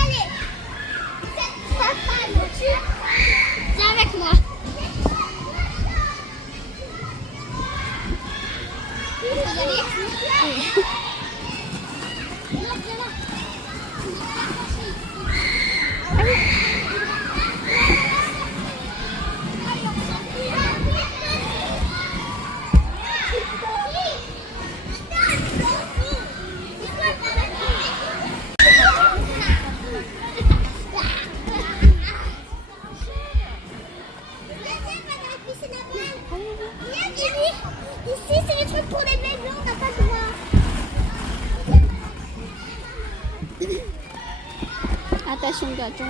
Allez, papa, tu viens avec moi. Tu veux y aller? Oui. Viens là. Ici, c'est les trucs pour les bébés, on n'a pas le droit. Attention, gâteau.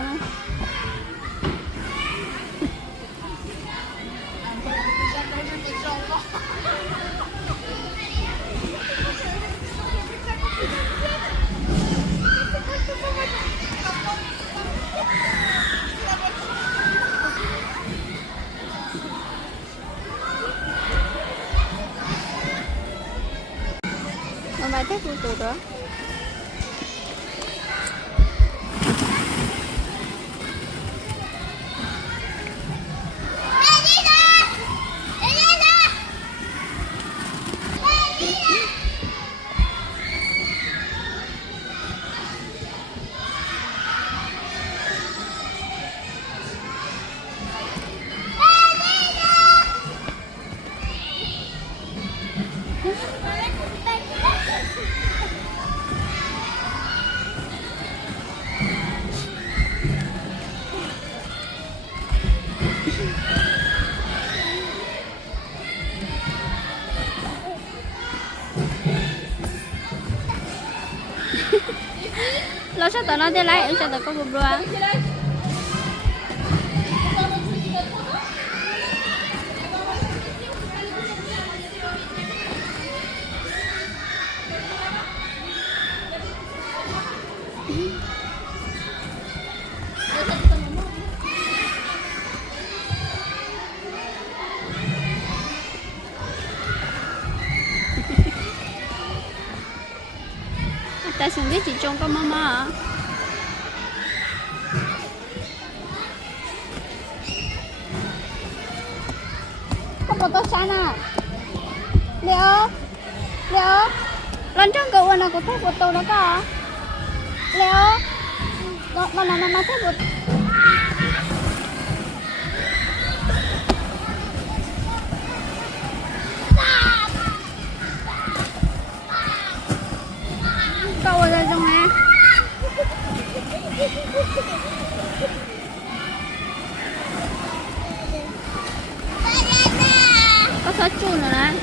Mày thích vui từ đó. Lo sao tao nói thế này, em sao tao có bùm bùa. Tại sao biết chị trông có mama hả? Có một tô sana. Leo, Leo, lần trước cậu anh có thấy một tô đó cả? Leo, nó thấy một. Cậu ở đây trong này. Có sót chun rồi đấy.